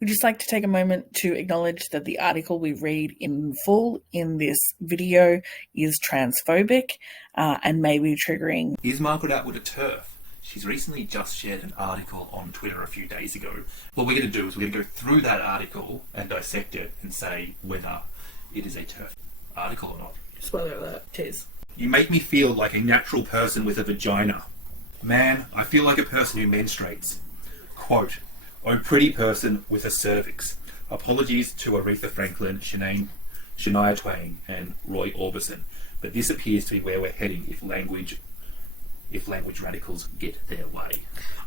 We'd just like to take a moment to acknowledge that the article we read in full in this video is transphobic and may be triggering. Is Margaret Atwood a TERF? She's recently just shared an article on Twitter a few days ago. What we're going to do is we're going to go through that article and dissect it and say whether it is a TERF article or not. Spoiler alert, it is. You make me feel like a natural person with a vagina. Man, I feel like a person who menstruates. Quote, oh pretty person with a cervix. Apologies to Aretha Franklin, Shania Twain and Roy Orbison. But this appears to be where we're heading if language radicals get their way.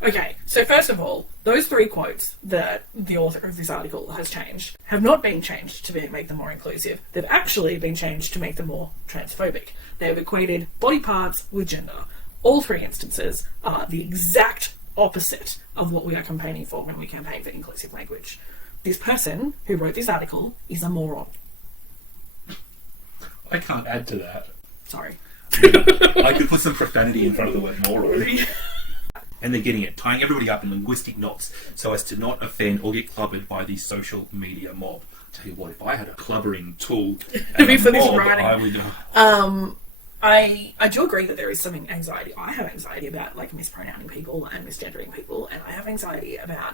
Okay, so first of all, those three quotes that the author of this article has changed have not been changed to make them more inclusive. They've actually been changed to make them more transphobic. They've equated body parts with gender. All three instances are the exact opposite of what we are campaigning for when we campaign for inclusive language. This person who wrote this article is a moron. I can't add to that. Sorry. I could put some profanity in front of the word moron. And they're getting it, tying everybody up in linguistic knots so as to not offend or get clubbered by the social media mob. Tell you what, if I had a clubbering tool and a mob, I would... I do agree that there is some anxiety. I have anxiety about mispronouncing people and misgendering people, and I have anxiety about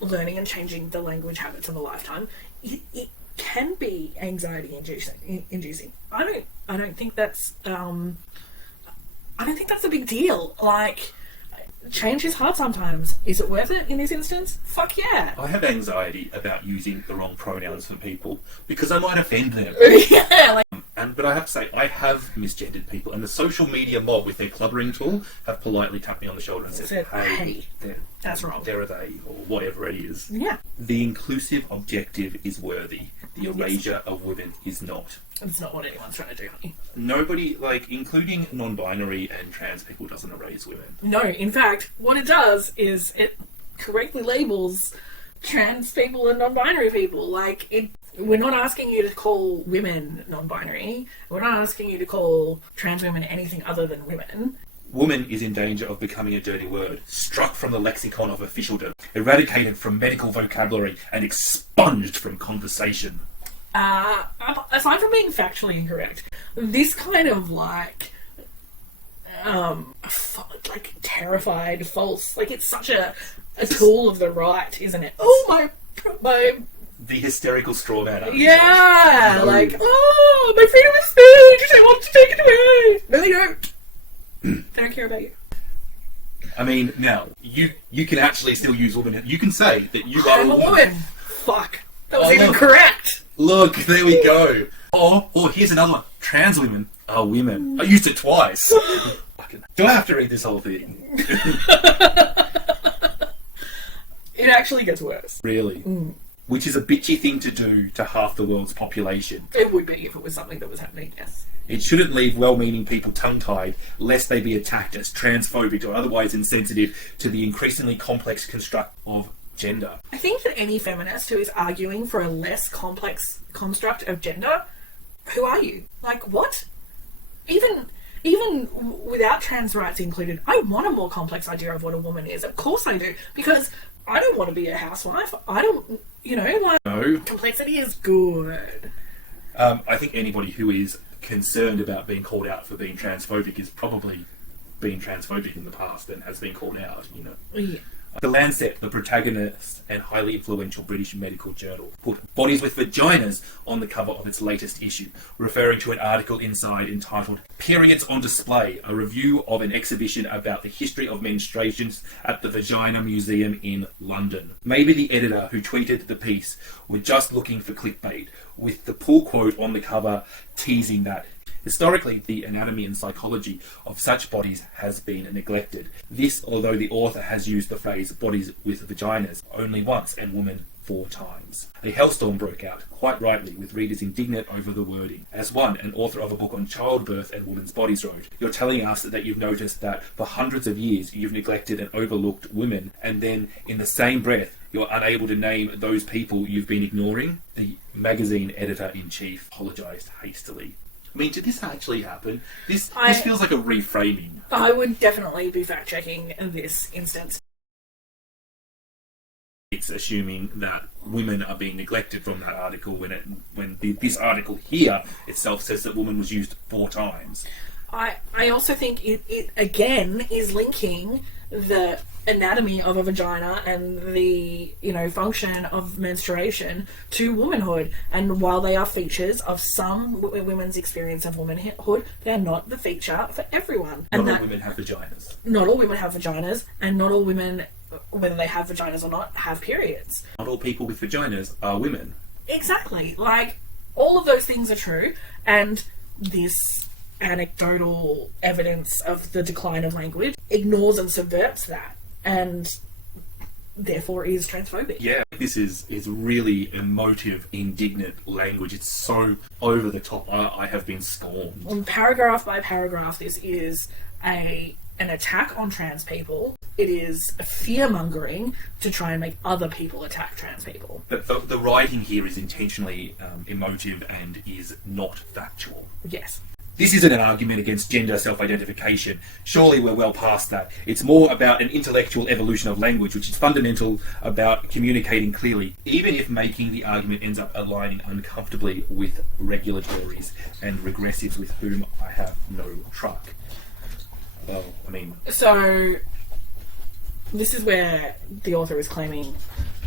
learning and changing the language habits of a lifetime. It can be anxiety inducing. I don't think that's a big deal. Change is hard sometimes. Is it worth it in this instance? Fuck yeah. I have anxiety about using the wrong pronouns for people because I might offend them. Yeah, but I have to say, I have misgendered people, and the social media mob with their clubbering tool have politely tapped me on the shoulder and said, hey, that's wrong. There are they, or whatever it is. Yeah. The inclusive objective is worthy. The erasure of women is not. It's not what anyone's trying to do, honey. Nobody, including non-binary and trans people, doesn't erase women. No, in fact, what it does is it correctly labels trans people and non-binary people. We're not asking you to call women non-binary. We're not asking you to call trans women anything other than women. Woman is in danger of becoming a dirty word, struck from the lexicon of officialdom, eradicated from medical vocabulary, and expunged from conversation. Aside from being factually incorrect, this kind of terrified, false, it's such a tool of the right, isn't it? Oh, my the hysterical straw man. Yeah, oh, my freedom of speech, I want to take it away. No, they don't. They don't care about you. I mean, now, you can actually still use woman. You can say that you are a woman. Fuck. That was incorrect. Look, there we go. Or here's another one. Trans women are women. I used it twice. Do I have to read this whole thing? It actually gets worse. Really? Mm. Which is a bitchy thing to do to half the world's population. It would be if it was something that was happening, yes. It shouldn't leave well-meaning people tongue-tied, lest they be attacked as transphobic or otherwise insensitive to the increasingly complex construct of gender. I think that any feminist who is arguing for a less complex construct of gender, who are you? What? Even without trans rights included, I want a more complex idea of what a woman is. Of course I do, because I don't want to be a housewife. I don't, No. Complexity is good. I think anybody who is concerned about being called out for being transphobic is probably been transphobic in the past and has been called out, Yeah. The Lancet, the protagonist and highly influential British medical journal, put bodies with vaginas on the cover of its latest issue, referring to an article inside entitled Periods on Display, a review of an exhibition about the history of menstruations at the Vagina Museum in London. Maybe the editor who tweeted the piece were just looking for clickbait, with the pull quote on the cover teasing that historically, the anatomy and psychology of such bodies has been neglected. This, although the author has used the phrase bodies with vaginas only once and woman 4 times. A hellstorm broke out, quite rightly, with readers indignant over the wording. As an author of a book on childbirth and women's bodies wrote, you're telling us that you've noticed that for hundreds of years you've neglected and overlooked women, and then in the same breath you're unable to name those people you've been ignoring? The magazine editor-in-chief apologised hastily. I mean, did this actually happen? This feels like a reframing. I would definitely be fact-checking this instance. It's assuming that women are being neglected from that article when this article here itself says that woman was used 4 times. I also think it again is linking the anatomy of a vagina and the function of menstruation to womanhood, and while they are features of some women's experience of womanhood, they are not the feature for everyone. Not all women have vaginas. Not all women have vaginas, and not all women, whether they have vaginas or not, have periods. Not all people with vaginas are women. Exactly. Like, all of those things are true, and this anecdotal evidence of the decline of language ignores and subverts that, and therefore is transphobic. Yeah, this is really emotive, indignant language. It's so over the top. I have been scorned. Paragraph by paragraph, this is an attack on trans people. It is fear-mongering to try and make other people attack trans people. But the writing here is intentionally emotive and is not factual. Yes. This isn't an argument against gender self-identification. Surely we're well past that. It's more about an intellectual evolution of language, which is fundamental about communicating clearly, even if making the argument ends up aligning uncomfortably with regulatories and regressives with whom I have no truck. Well, I mean... So, this is where the author is claiming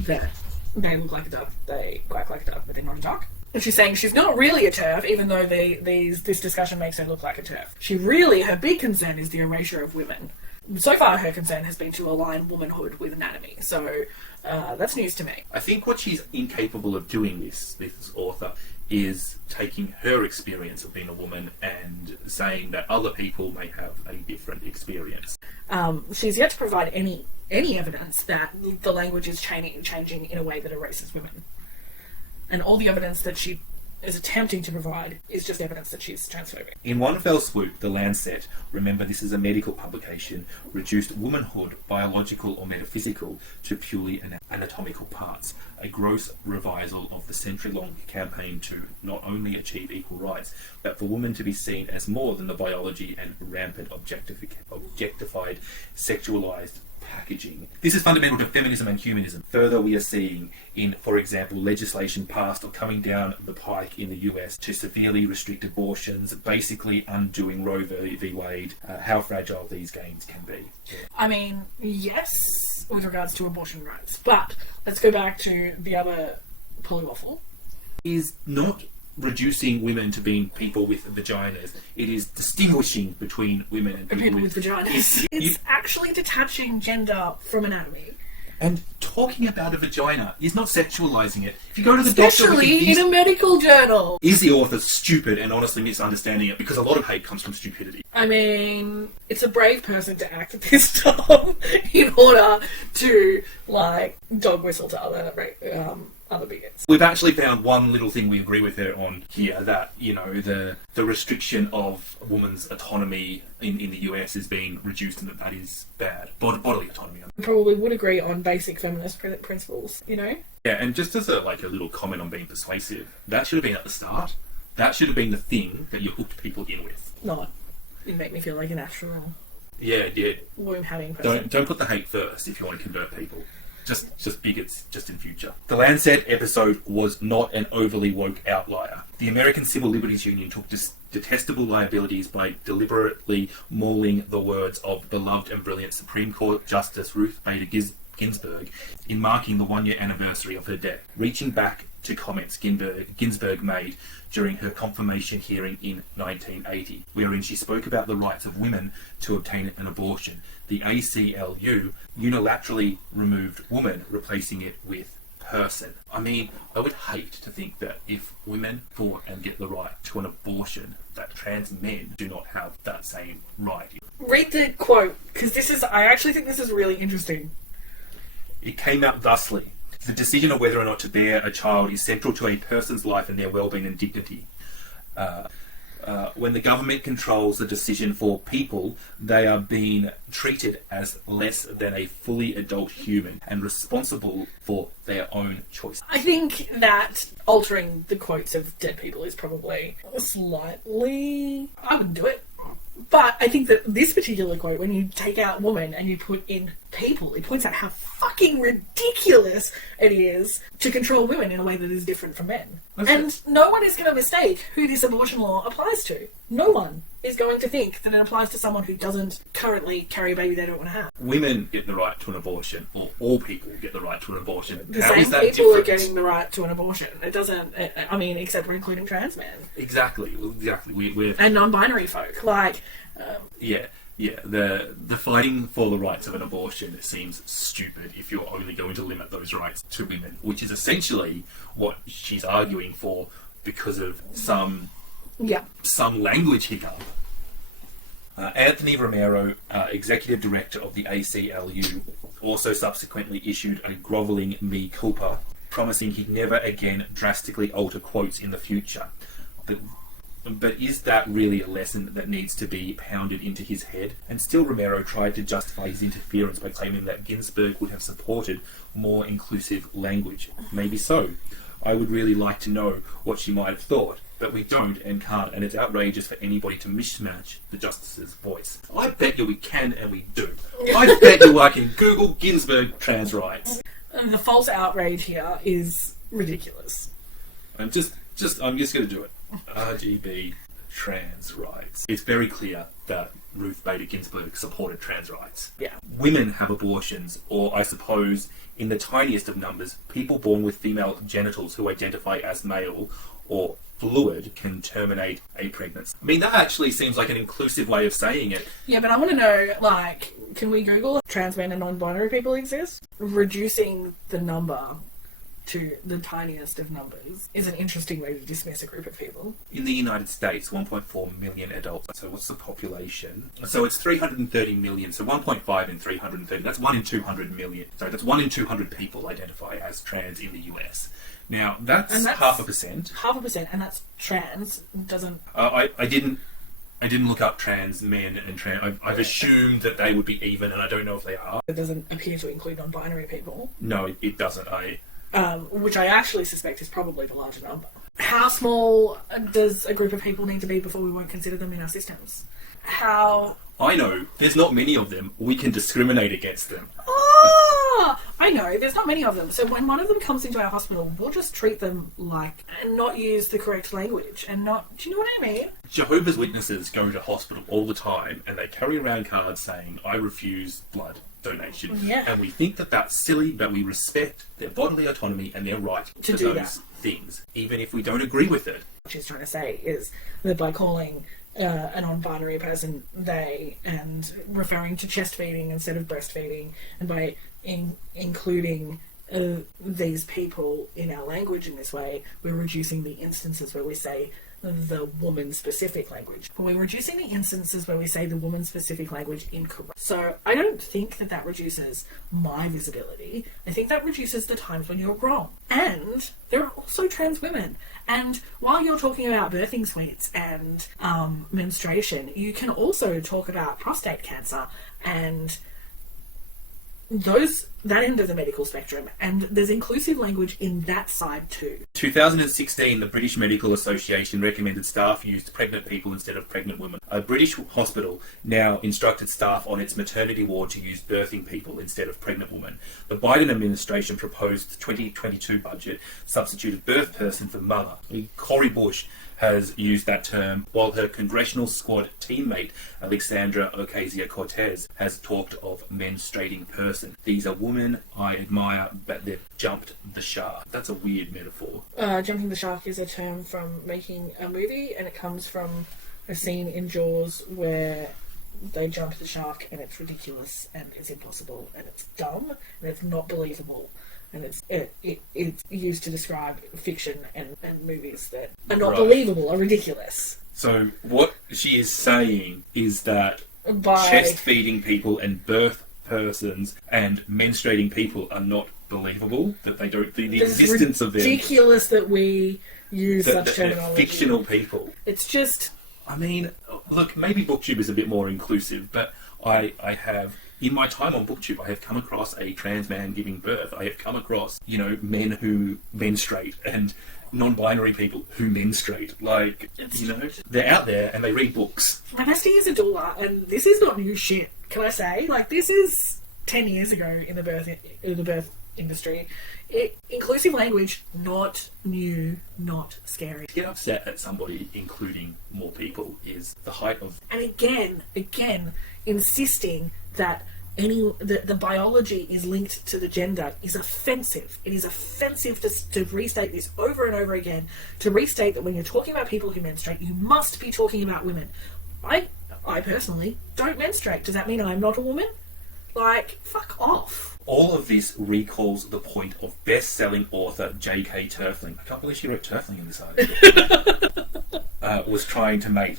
that they look like a dove, they quack like a dove, but they're not a duck. And she's saying she's not really a TERF, even though this discussion makes her look like a TERF. Her big concern is the erasure of women. So far, her concern has been to align womanhood with anatomy. So that's news to me. I think what she's incapable of doing, this author, is taking her experience of being a woman and saying that other people may have a different experience. She's yet to provide any evidence that the language is changing in a way that erases women. And all the evidence that she is attempting to provide is just evidence that she's transphobic. In one fell swoop, the Lancet, remember this is a medical publication, reduced womanhood, biological or metaphysical, to purely anatomical parts, a gross revisal of the century-long campaign to not only achieve equal rights, but for women to be seen as more than the biology and rampant objectified, sexualized packaging. This is fundamental to feminism and humanism. Further, we are seeing in, for example, legislation passed or coming down the pike in the US to severely restrict abortions, basically undoing Roe v. Wade, how fragile these gains can be. Yeah. I mean, yes, with regards to abortion rights, but let's go back to the other polywaffle. Is not reducing women to being people with vaginas. It is distinguishing between women and people with vaginas. It's actually detaching gender from anatomy. And talking about a vagina is not sexualizing it. If you go to the doctor... Especially in a medical journal. Is the author stupid and honestly misunderstanding it? Because a lot of hate comes from stupidity. I mean, it's a brave person to act at this time in order to, dog whistle to other bigots. We've actually found one little thing we agree with her on here, that, the restriction of a woman's autonomy in the US is being reduced and that is bad. Bodily autonomy. We probably would agree on basic feminist principles, Yeah, and just as a little comment on being persuasive, that should have been at the start. That should have been the thing that you hooked people in with. No, it made me feel like an actual... Yeah. womb-having person. Don't put the hate first if you want to convert people. Just bigots, just in future. The Lancet episode was not an overly woke outlier. The American Civil Liberties Union took detestable liabilities by deliberately mauling the words of beloved and brilliant Supreme Court Justice Ruth Bader Ginsburg in marking the 1-year anniversary of her death, reaching back to comments Ginsburg made during her confirmation hearing in 1980, wherein she spoke about the rights of women to obtain an abortion. The ACLU unilaterally removed woman, replacing it with person. I mean, I would hate to think that if women fought and get the right to an abortion, that trans men do not have that same right. Read the quote, because I actually think this is really interesting. It came out thusly. The decision of whether or not to bear a child is central to a person's life and their well-being and dignity. When the government controls the decision for people, they are being treated as less than a fully adult human and responsible for their own choice. I think that altering the quotes of dead people is probably slightly... I wouldn't do it. But I think that this particular quote, when you take out woman and you put in people, it points out how fucking ridiculous it is to control women in a way that is different from men. And no one is going to mistake who this abortion law applies to. No one is going to think that it applies to someone who doesn't currently carry a baby they don't want to have. Women get the right to an abortion, or all people get the right to an abortion. The How same is that people different? are getting the right to an abortion. It doesn't, I mean, except for including trans men. Exactly. We're And non-binary folk. Like, yeah. The fighting for the rights of an abortion seems stupid if you're only going to limit those rights to women, which is essentially what she's arguing for because of some language hiccup. Anthony Romero, Executive Director of the ACLU, also subsequently issued a grovelling mea culpa, promising he'd never again drastically alter quotes in the future. But is that really a lesson that needs to be pounded into his head? And still Romero tried to justify his interference by claiming that Ginsburg would have supported more inclusive language. Maybe so. I would really like to know what she might have thought, but we don't and can't, and it's outrageous for anybody to mismatch the justice's voice. I bet you we can, and we do. I bet you I can Google Ginsburg trans rights. the false outrage here is ridiculous. I'm just going to do it. RGB trans rights. It's very clear that Ruth Bader Ginsburg supported trans rights. Yeah. Women have abortions, or I suppose, in the tiniest of numbers, people born with female genitals who identify as male or fluid can terminate a pregnancy. I mean, that actually seems like an inclusive way of saying it. Yeah, but I want to know, like, can we Google trans men and non-binary people exist? Reducing the number to the tiniest of numbers is an interesting way to dismiss a group of people. In the United States, 1.4 million adults. So what's the population? So it's 330 million. So 1.5 in 330. That's 1 in 200 million. Sorry, that's 1 in 200 people identify as trans in the US. Now, that's 0.5%. 0.5%, and that's trans. Doesn't... I didn't look up trans men and trans... I've assumed that they would be even, and I don't know if they are. It doesn't appear to include non-binary people. No, it doesn't. Which I actually suspect is probably the larger number. How small does a group of people need to be before we won't consider them in our systems? I know. There's not many of them. We can discriminate against them. I know. There's not many of them. So when one of them comes into our hospital, we'll just treat them like... and not use the correct language and not... Do you know what I mean? Jehovah's Witnesses go to hospital all the time and they carry around cards saying, I refuse blood donation. Yeah. And we think that that's silly, but we respect their bodily autonomy and their right to do those that. things, even if we don't agree with it. What she's trying to say is that by calling a non-binary person they and referring to chest feeding instead of breastfeeding, and by including these people in our language in this way, we're reducing the instances where we say the woman-specific language. We're reducing the instances where we say the woman-specific language incorrect. So I don't think that reduces my visibility. I think that reduces the times when you're wrong. And there are also trans women. And while you're talking about birthing suites and menstruation, you can also talk about prostate cancer and that end of the medical spectrum, and there's inclusive language in that side too. 2016, the British Medical Association recommended staff use pregnant people instead of pregnant women. A British hospital now instructed staff on its maternity ward to use birthing people instead of pregnant women. The Biden administration proposed 2022 budget substituted birth person for mother. Cori Bush has used that term, while her congressional squad teammate Alexandra Ocasio-Cortez has talked of menstruating person. These are women I admire, but they've jumped the shark. That's a weird metaphor. Jumping the shark is a term from making a movie, and it comes from a scene in Jaws where they jump the shark and it's ridiculous and it's impossible and it's dumb and it's not believable. And it's used to describe fiction and movies that are not believable, are ridiculous. So what she is saying is that chest feeding people and birth persons and menstruating people are not believable, that they don't... The existence of them... It's ridiculous that we use such terminology. Fictional people. It's just... I mean, look, maybe BookTube is a bit more inclusive, but I have... In my time on BookTube, I have come across a trans man giving birth. I have come across, men who menstruate, and non-binary people who menstruate. Like, you know, they're out there and they read books. My bestie is a doula, and this is not new shit, can I say? Like, this is 10 years ago in the birth industry. Inclusive language, not new, not scary. To get upset at somebody including more people is the height of... And again, insisting that the biology is linked to the gender is offensive. It is offensive to restate this over and over again, to restate that when you're talking about people who menstruate, you must be talking about women. I personally don't menstruate. Does that mean I'm not a woman? Like, fuck off. All of this recalls the point of best-selling author J.K. Turfling. I can't believe she wrote Turfling in this article. Was trying to make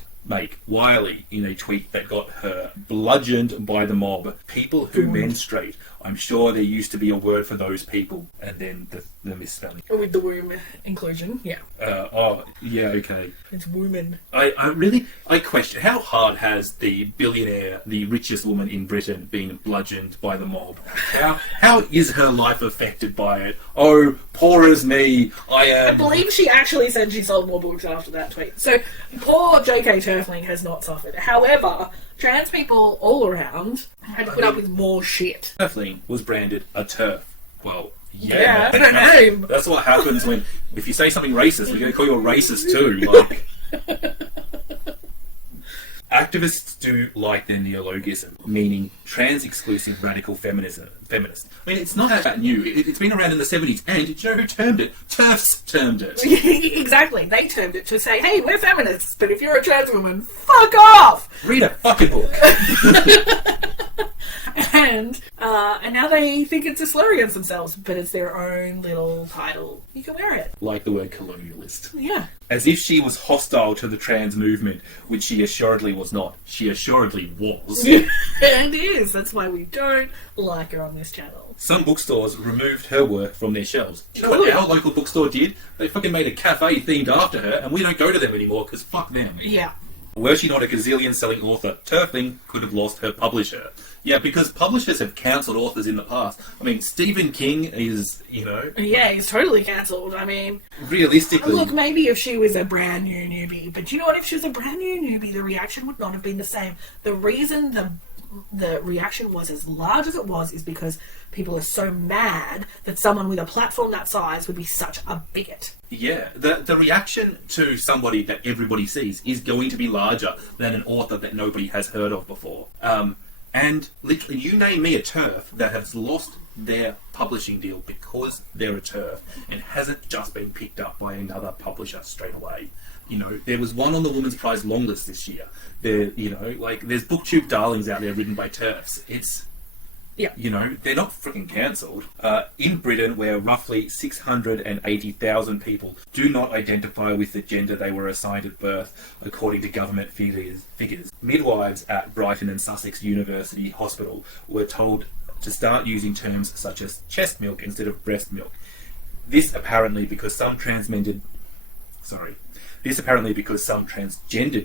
Wiley in a tweet that got her bludgeoned by the mob. People who menstruate. I'm sure there used to be a word for those people. And then the misspelling. With the womb inclusion, yeah. Okay. It's woman. I question, how hard has the billionaire, the richest woman in Britain, been bludgeoned by the mob? How is her life affected by it? Oh, poor as me, I believe she actually said she sold more books after that tweet. So, poor J.K. Turfling has not suffered. However, trans people all around had to put up with more shit. Turfling was branded a TERF. Well, yeah, I don't know. That's what happens if you say something racist, we're going to call you a racist too. Like, activists do like their neologism, meaning trans-exclusive radical feminist. I mean, it's not that new. It's been around in the 70s, and do you know who termed it? TERFs termed it. Exactly. They termed it to say, hey, we're feminists, but if you're a trans woman, fuck off! Read a fucking book. And now they think it's a slur against themselves, but it's their own little title. You can wear it. Like the word colonialist. Yeah. As if she was hostile to the trans movement, which she assuredly was not. She assuredly was. And is. That's why we don't like her on this channel. Some bookstores removed her work from their shelves. Do you know what our local bookstore did? They fucking made a cafe themed after her, and we don't go to them anymore, because fuck them. Yeah. Were she not a gazillion-selling author, Turfling could have lost her publisher. Yeah, because publishers have cancelled authors in the past. I mean, Stephen King is, you know... Yeah, he's totally cancelled. I mean... Realistically... Look, maybe if she was a brand new newbie, but you know what? If she was a brand new newbie, the reaction would not have been the same. The reason the reaction was as large as it was is because people are so mad that someone with a platform that size would be such a bigot. Yeah, the reaction to somebody that everybody sees is going to be larger than an author that nobody has heard of before. And literally, you name me a TERF that has lost their publishing deal because they're a TERF and hasn't just been picked up by another publisher straight away. You know, there was one on the Women's Prize long list this year. There's booktube darlings out there written by TERFs. Yeah. You know, they're not freaking cancelled. In Britain, where roughly 680,000 people do not identify with the gender they were assigned at birth, according to government figures, midwives at Brighton and Sussex University Hospital were told to start using terms such as chest milk instead of breast milk. This apparently because some transgendered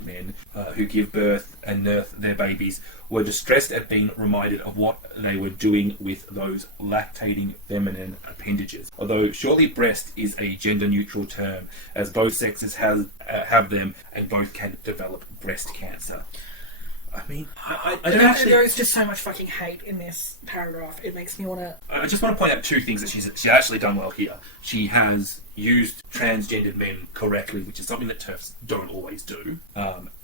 men who give birth and nurse their babies were distressed at being reminded of what they were doing with those lactating feminine appendages. Although surely breast is a gender-neutral term, as both sexes have them and both can develop breast cancer. I mean, I don't actually... There is just so much fucking hate in this paragraph. It makes me want to... I just want to point out two things that she's actually done well here. She has used transgendered men correctly, which is something that TERFs don't always do.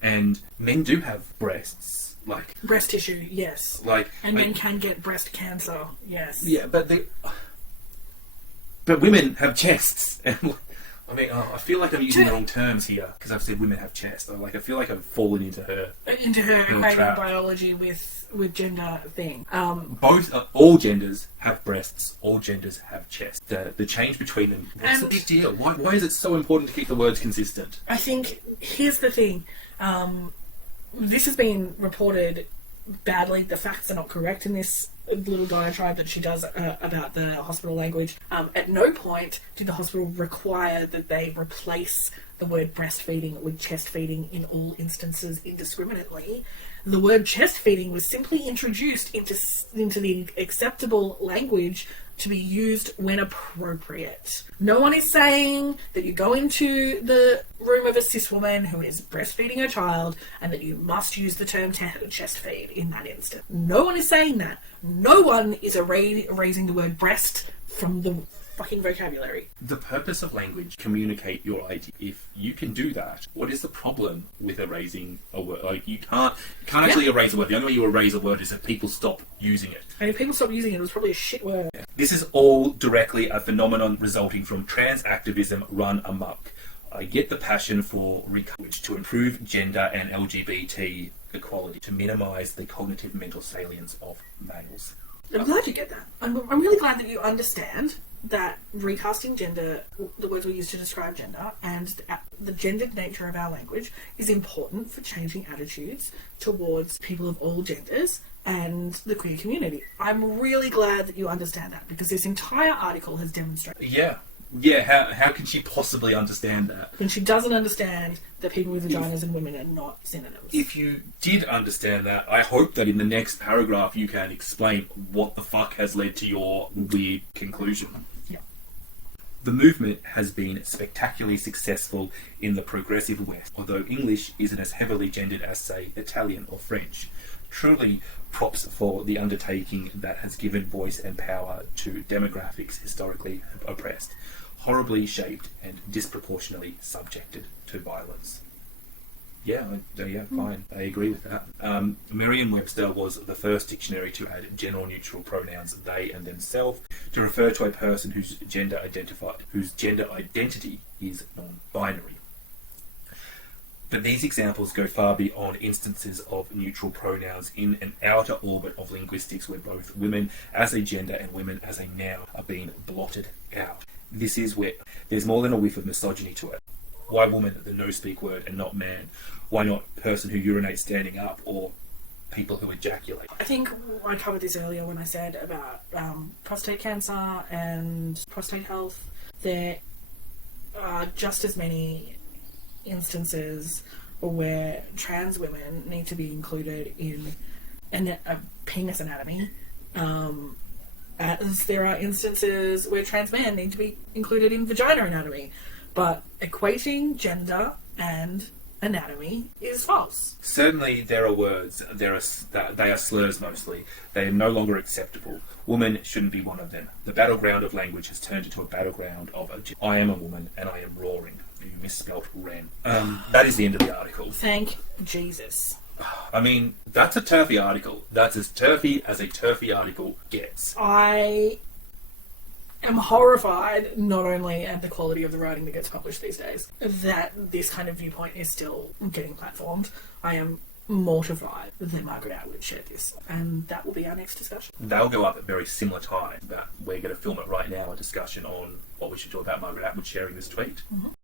And men do have breasts. Like breast tissue, yes. And men can get breast cancer, yes. Yeah, but women have chests. And I mean, I feel like I'm using the wrong terms here because I've said women have chests. I feel like I've fallen into her equating biology with gender thing. All genders have breasts. All genders have chests. The change between them. What's the big deal? Why is it so important to keep the words consistent? I think here's the thing. This has been reported badly. The facts are not correct in this little diatribe that she does about the hospital language. At no point did the hospital require that they replace the word breastfeeding with chest feeding in all instances indiscriminately. The word chest feeding was simply introduced into the acceptable language to be used when appropriate. No one is saying that you go into the room of a cis woman who is breastfeeding a child and that you must use the term chest feed in that instance. No one is saying that. No one is erasing the word breast from the fucking vocabulary. The purpose of language, communicate your idea. If you can do that, what is the problem with erasing a word? Like, you can't actually erase a word. The only way you erase a word is if people stop using it. And if people stop using it, it was probably a shit word. This is all directly a phenomenon resulting from trans activism run amok. I get the passion for language to improve gender and LGBT equality, to minimise the cognitive mental salience of males. I'm glad you get that. I'm really glad that you understand that recasting gender, the words we use to describe gender, and the gendered nature of our language is important for changing attitudes towards people of all genders and the queer community. I'm really glad that you understand that, because this entire article has demonstrated. Yeah, how can she possibly understand that? When she doesn't understand that people with vaginas and women are not synonyms. If you did understand that, I hope that in the next paragraph you can explain what the fuck has led to your weird conclusion. Yeah. The movement has been spectacularly successful in the progressive West, although English isn't as heavily gendered as, say, Italian or French. Truly, props for the undertaking that has given voice and power to demographics historically oppressed, horribly shaped and disproportionately subjected to violence. Fine. I agree with that. Merriam-Webster was the first dictionary to add gender-neutral pronouns they and themselves to refer to a person whose gender identity is non-binary. But these examples go far beyond instances of neutral pronouns in an outer orbit of linguistics where both women as a gender and women as a noun are being blotted out. This is where there's more than a whiff of misogyny to it. Why woman, the no-speak word, and not man? Why not person who urinates standing up, or people who ejaculate? I think I covered this earlier when I said about prostate cancer and prostate health. There are just as many instances where trans women need to be included in a penis anatomy, as there are instances where trans men need to be included in vagina anatomy. But equating gender and anatomy is false. Certainly there are words, they are slurs mostly. They are no longer acceptable. Woman shouldn't be one of them. The battleground of language has turned into a battleground of I am a woman and I am roaring. You misspelt ran. That is the end of the article. Thank Jesus. I mean, that's a TERFy article. That's as TERFy as a TERFy article gets. I am horrified, not only at the quality of the writing that gets published these days, that this kind of viewpoint is still getting platformed. I am mortified that Margaret Atwood shared this, and that will be our next discussion. They'll go up at very similar time, but we're going to film it right now, a discussion on what we should do about Margaret Atwood sharing this tweet. Mm-hmm.